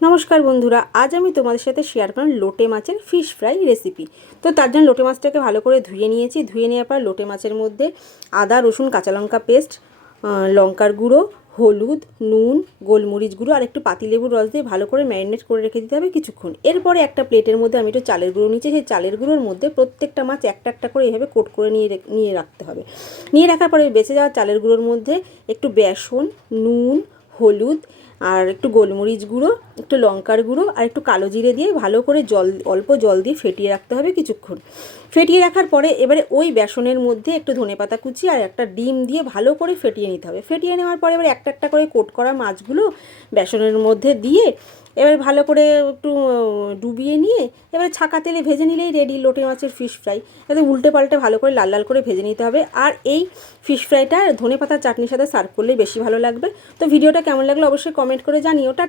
নমস্কার বন্ধুরা, আজ আমি তোমাদের সাথে শেয়ার করলাম লোটে মাছের ফিশ ফ্রাই রেসিপি। তো তার জন্য লোটে মাছটাকে ভালো করে ধুয়ে নিয়েছি। ধুয়ে নেওয়ার পর লোটে মাছের মধ্যে আদা রসুন কাঁচা লঙ্কা পেস্ট, লঙ্কার গুঁড়ো, হলুদ, নুন, গোলমরিচ গুঁড়ো আর একটু পাতিলেবুর রস দিয়ে ভালো করে ম্যারিনেট করে রেখে দিতে হবে কিছুক্ষণ। এরপরে একটা প্লেটের মধ্যে আমি একটু চালের গুঁড়ো নিয়েছি। সেই চালের গুঁড়োর মধ্যে প্রত্যেকটা মাছ একটা একটা করে এইভাবে কোট করে নিয়ে রাখতে হবে। নিয়ে রাখার পরে বেঁচে যাওয়া চালের গুঁড়োর মধ্যে একটু বেসন, নুন, হলুদ আর একটু গোলমরিচ গুঁড়ো, একটু লঙ্কার গুঁড়ো আর একটু কালো জিরে দিয়ে ভালো করে অল্প জল দিয়ে ফেটিয়ে রাখতে হবে কিছুক্ষণ। ফেটিয়ে রাখার পরে এবারে ওই বেসনের মধ্যে একটু ধনেপাতা কুচি আর একটা ডিম দিয়ে ভালো করে ফেটিয়ে নিতে হবে। ফেটিয়ে নেওয়ার পরে এবার একটা একটা করে কোট করা মাছগুলো বেসনের মধ্যে দিয়ে এবার ভালো করে একটু ডুবিয়ে নিয়ে এবারে ছাকা তেলে ভেজে নিলেই রেডি লোটে মাছের ফিশ ফ্রাই। তাতে উল্টে পাল্টে ভালো করে লাল লাল করে ভেজে নিতে হবে। আর এই ফিশ ফ্রাইটা ধনেপাতার চাটনির সাথে সার্ভ করলেই বেশি ভালো লাগবে। তো ভিডিওটা কেমন লাগলো অবশ্যই কমেন্ট করে জানিও। টাটা।